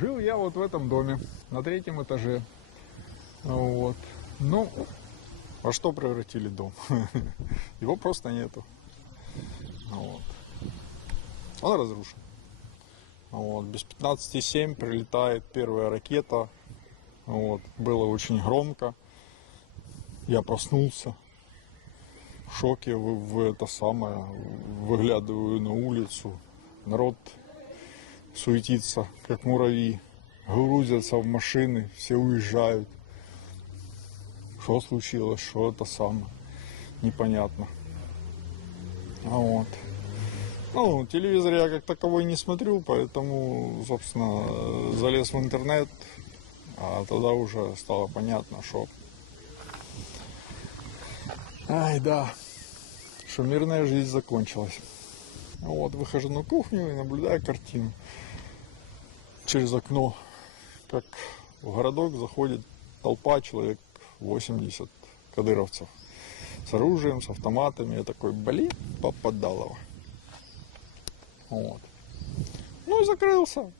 Жил я вот в этом доме, на 3-м этаже. Вот. Ну, во что превратили дом? Его просто нету. Вот. Он разрушен. Вот. Без 15:07 прилетает первая ракета. Вот. Было очень громко. Я проснулся в шоке, выглядываю на улицу. Народ суетится, как муравьи, грузятся в машины, все уезжают. Что случилось, что это самое, непонятно. Вот. Ну, телевизор я как таковой не смотрю, поэтому, собственно, залез в интернет, а тогда уже стало понятно, что... Ай, да, что мирная жизнь закончилась. Вот, выхожу на кухню и наблюдаю картину. Через окно, как в городок заходит толпа, человек 80 кадыровцев. С оружием, с автоматами. Я такой, блин, попадалово. Вот. Ну и закрылся.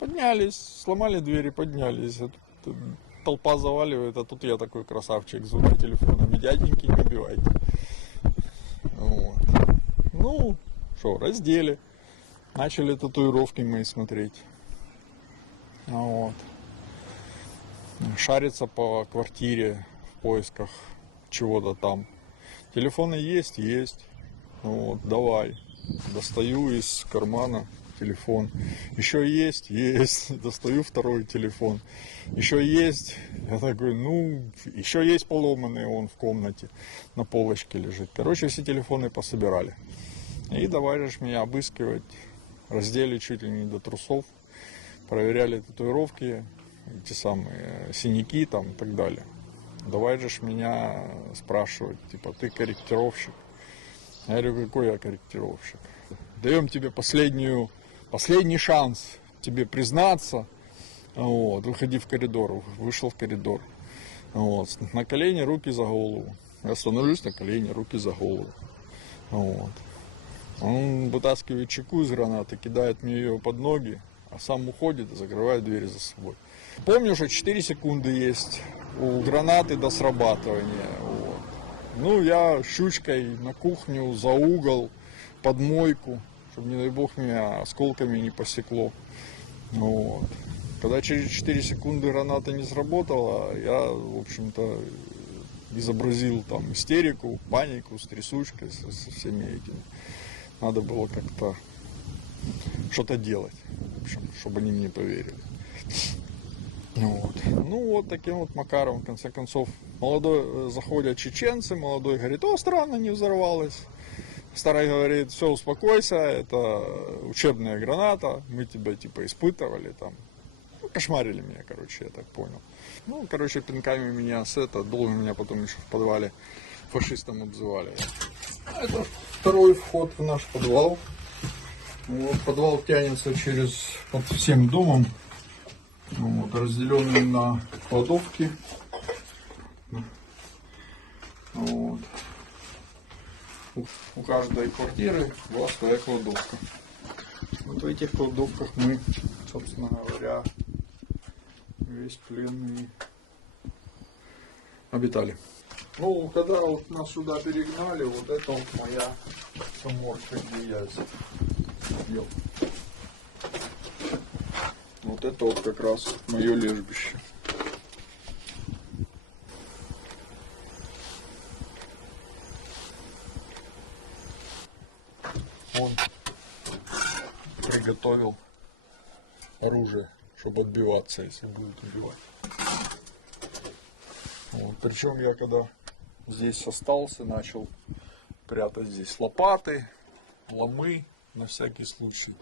Поднялись, сломали двери, поднялись. Тут толпа заваливает, а тут я такой красавчик, звоню телефоном. Дяденьки, не убивайте. Вот. Ну, что, раздели. Начали татуировки мои смотреть. Вот. Шариться по квартире в поисках чего-то там. Телефоны есть, есть. Вот, давай. Достаю из кармана телефон. Еще есть, есть. Достаю второй телефон. Еще есть. Я такой, ну, еще есть поломанный, он в комнате на полочке лежит. Короче, все телефоны пособирали. И давай же меня обыскивать. Раздели чуть ли не до трусов. Проверяли татуировки, эти самые синяки там и так далее. Давай же меня спрашивать, типа, ты корректировщик? Я говорю, какой я корректировщик? Даем тебе последний шанс тебе признаться. Вот, выходи в коридор. Вышел в коридор. Вот, на колени, руки за голову. Я становлюсь на колени, руки за голову. Вот. Он вытаскивает чеку из гранаты, кидает мне ее под ноги, а сам уходит и закрывает двери за собой. Помню, что 4 секунды есть у гранаты до срабатывания. Вот. Ну, я щучкой на кухню, за угол, под мойку, чтобы, не дай бог, меня осколками не посекло. Вот. Когда через 4 секунды граната не сработала, я, в общем-то, изобразил там истерику, панику с трясучкой, со всеми этими. Надо было как-то что-то делать, в общем, чтобы они мне поверили. Вот. Ну вот таким вот макаром, в конце концов, заходят чеченцы, молодой говорит, о, странно, не взорвалось. Старый говорит, все, успокойся, это учебная граната, мы тебя типа испытывали там. Ну, кошмарили меня, короче, я так понял. Ну, короче, пинками меня долго меня потом еще в подвале фашистом обзывали. Это второй вход в наш подвал. Вот, подвал тянется под всем домом, вот, разделенный на кладовки. Вот. У каждой квартиры была своя кладовка. Вот в этих кладовках мы, собственно говоря, весь пленный обитали. Ну, когда вот нас сюда перегнали, вот это вот моя коморка, где я ел. Вот это вот как раз мое лежбище. Он приготовил оружие, чтобы отбиваться, если будет убивать. Вот. Причем я когда здесь остался, начал прятать здесь лопаты, ломы на всякий случай.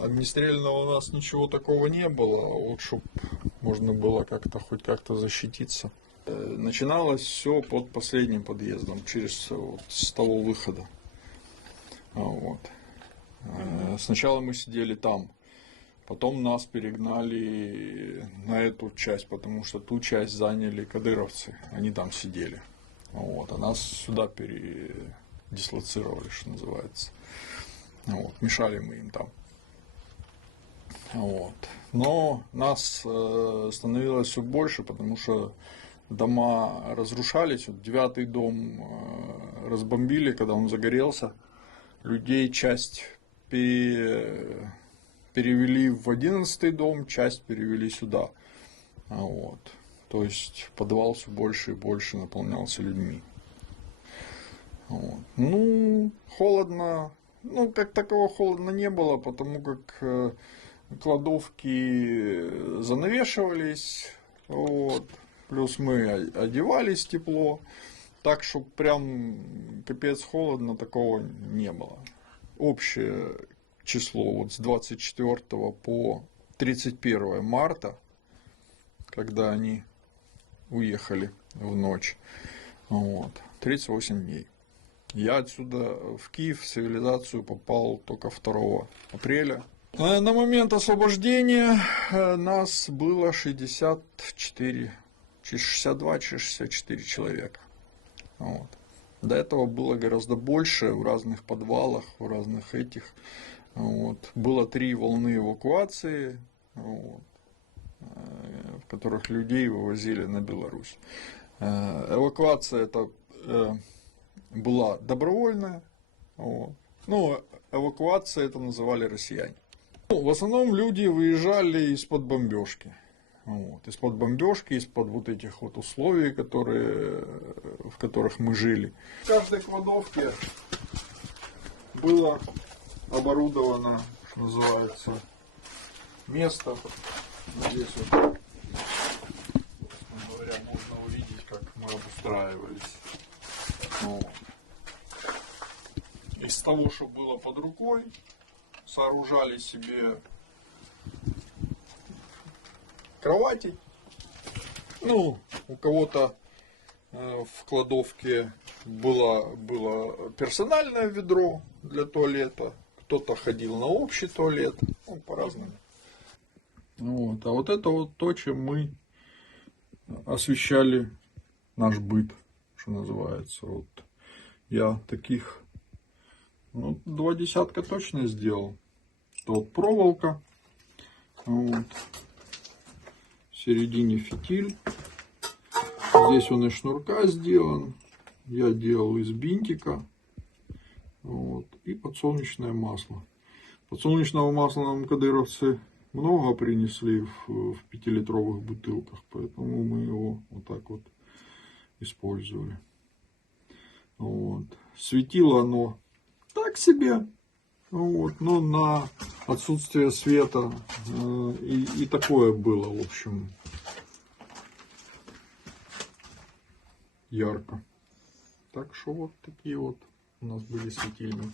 Огнестрельного у нас ничего такого не было, вот чтобы можно было как-то хоть как-то защититься. Начиналось все под последним подъездом, с того выхода. Вот. Сначала мы сидели там, потом нас перегнали на эту часть, потому что ту часть заняли кадыровцы, они там сидели. Вот. А нас сюда передислоцировали, что называется. Вот. Мешали мы им там. Вот. Но нас становилось все больше, потому что дома разрушались. Вот 9-й дом разбомбили, когда он загорелся. Людей часть перевели в 11-й дом, часть перевели сюда. Вот. То есть подвал все больше и больше наполнялся людьми. Вот. Ну, холодно. Ну, как такого холодно не было, потому как кладовки занавешивались. Вот. Плюс мы одевались тепло. Так что прям капец холодно, такого не было. Общее число вот с 24 по 31 марта, когда они уехали в ночь, вот, 38 дней. Я отсюда в Киев, в цивилизацию, попал только 2 апреля. На момент освобождения нас было 64, 62-64 человека. Вот. До этого было гораздо больше в разных подвалах, в разных этих. Вот. Было 3 волны эвакуации, вот, в которых людей вывозили на Беларусь. Эвакуация это была добровольная. Вот. Ну, эвакуация это называли россияне. Ну, в основном люди выезжали из-под бомбежки. Вот. Из-под бомбежки, из-под вот этих вот условий, в которых мы жили. В каждой кладовке было оборудовано, что называется, место. Здесь вот, собственно говоря, можно увидеть, как мы обустраивались. Вот. Из того, что было под рукой, сооружали себе кровати. Ну, у кого-то в кладовке было персональное ведро для туалета, кто-то ходил на общий туалет, ну, по-разному. Вот. А вот это вот то, чем мы освещали наш быт, что называется. Вот. Я таких 2 десятка точно сделал. Вот проволока, вот. В середине фитиль. Здесь он из шнурка сделан. Я делал из бинтика. Вот. И подсолнечное масло. Подсолнечного масла нам кадыровцы много принесли в 5-литровых бутылках, поэтому мы его вот так вот использовали. Вот. Светило оно так себе, вот, но на отсутствие света и такое было, в общем, ярко. Так что вот такие вот у нас были светильники.